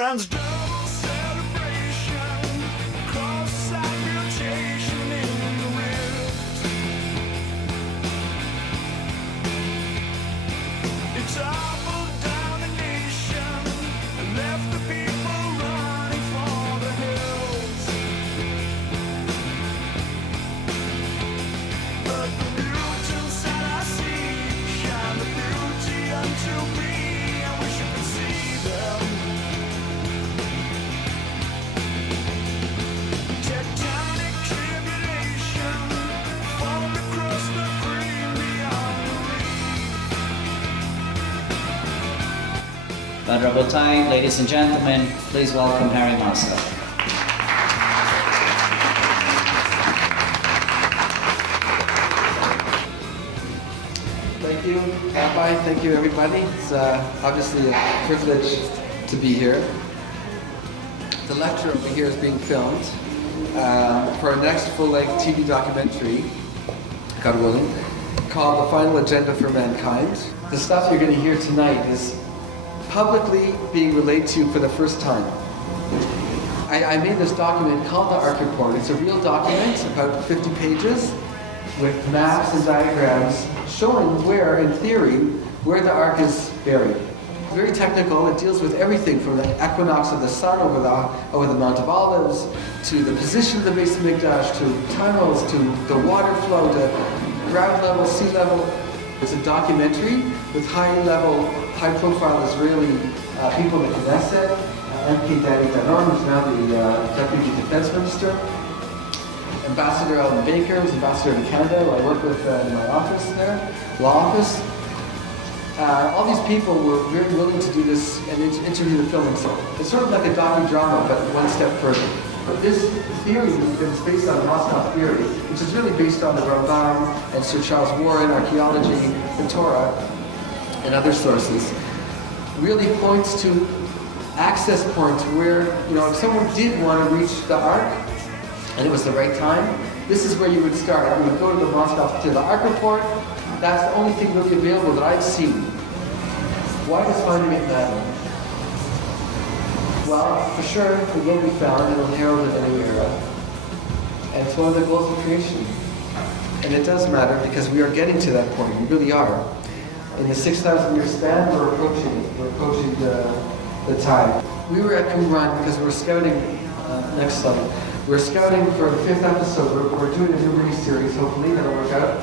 Transdermal celebration, cross-side mutation in the rift. It toppled down the nation and left the people running for the hills. But the mutants that I see shine the beauty unto me. I wish you could see them. Tectonic tribulation formed across the green beyond the reef. Rabotai, ladies and gentlemen, please welcome Harry Moskoff. Thank you, Rabbi. Thank you, everybody. It's obviously a privilege to be here. The lecture over here is being filmed for our next full-length TV documentary, God willing, called The Final Agenda for Mankind. The stuff you're going to hear tonight is publicly being relayed to you for the first time. I made this document called the ARK Report. It's a real document, about 50 pages, with maps and diagrams showing where, in theory, where the ARK is buried. Very technical. It deals with everything from the equinox of the sun over the Mount of Olives, to the position of the Beis Hamikdash, to tunnels, to the water flow, to ground level, sea level. It's a documentary with high-profile Israeli people in the Knesset. MP Danny Danon, who's now the Deputy Defense Minister. Ambassador Alan Baker, who's ambassador to Canada, who I work with in my office there, law office. All these people were very willing to do this and interview the film. So it's sort of like a docudrama, but one step further. But this theory is based on Moskoff theory, which is really based on the Rambam and Sir Charles Warren, archaeology, the Torah, and other sources. Really points to access points where, if someone did want to reach the ARK, and it was the right time, this is where you would start. You would go to the Moskoff, to the ARK Report. That's the only thing really available that I've seen. Why does finding it matter? Well, for sure, it will be found. It'll herald in a new era. And it's one of the goals of creation. And it does matter because we are getting to that point. We really are. In the 6,000-year span, we're approaching the time. We were at Qumran because we were scouting, next slide. We're scouting for the 5th episode. We're doing a new mini-series, hopefully, that'll work out,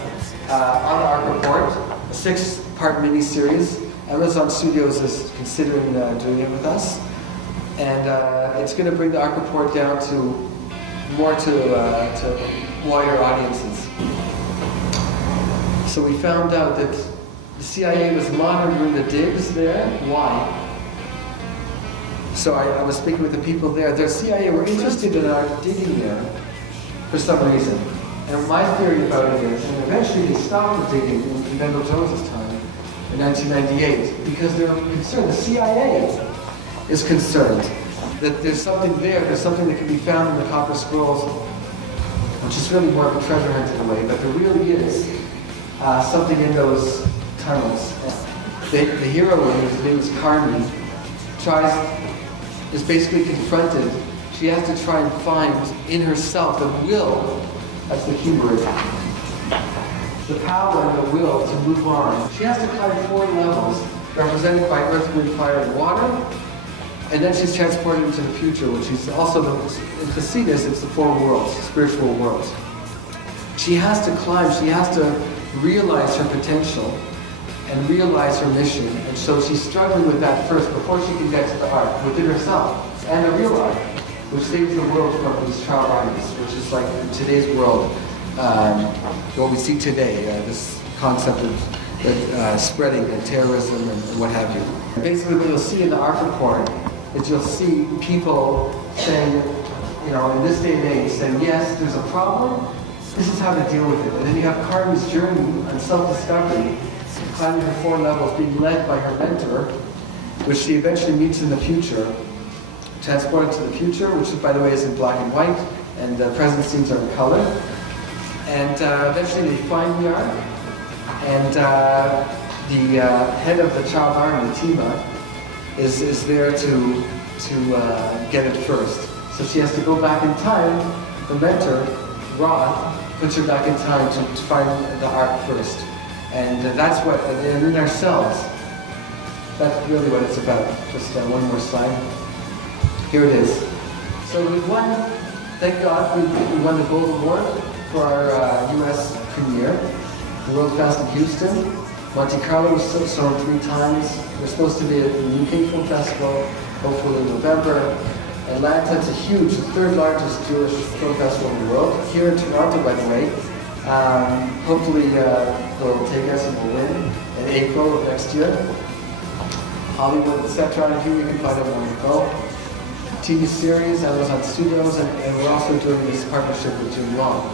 on the ARK Report, a 6-part mini-series. Amazon Studios is considering doing it with us. And it's going to bring the ARK Report down to wider audiences. So we found out that the CIA was monitoring the digs there. Why? So I was speaking with the people there. The CIA were interested in our digging there for some reason. And my theory about it is, and eventually they stopped the digging in Mendel Jones's time in 1998 because they're concerned. The CIA is concerned that there's something there's something that can be found in the Copper Scrolls, which is really more of a treasure hunt in a way, but there really is something in those tunnels. The heroine, whose name is Carmen, is basically confronted. She has to try and find in herself the will, that's the key word, the power and the will to move on. She has to climb 4 levels, represented by earth, wind, fire, and water, and then she's transported into the future, which is also, to see this, it's the 4 worlds, spiritual worlds. She has to climb, she has to realize her potential and realize her mission. And so she's struggling with that first before she can get to the ARK, within herself, and the real ARK, which saves the world from these child armies, which is like in today's world, what we see today, this concept of spreading and terrorism and what have you. Basically what you'll see in the ARK Report is you'll see people saying, in this day and age, saying, yes, there's a problem, this is how to deal with it. And then you have Carmen's journey on self-discovery, climbing her 4 levels, being led by her mentor, which she eventually meets in the future, transported to the future, which by the way is in black and white, and the present scenes are in color. And eventually they find the ARK, and the head of the child army, Tima, is there to get it first. So she has to go back in time. The mentor, Rod, puts her back in time to find the ARK first. And that's what, and in ourselves, that's really what it's about. Just one more slide. Here it is. So we won, thank God, we won the Gold Award for our US premiere. The World Fest in Houston. Monte Carlo was shown 3 times. We're supposed to be at the UK Film Festival, hopefully in November. Atlanta, it's a huge, the 3rd largest Jewish film festival in the world. Here in Toronto, by the way. Hopefully they'll take us and we'll win in April of next year. Hollywood, etc. And here you can find out more info. TV series, Amazon Studios, and we're also doing this partnership with Jim Long.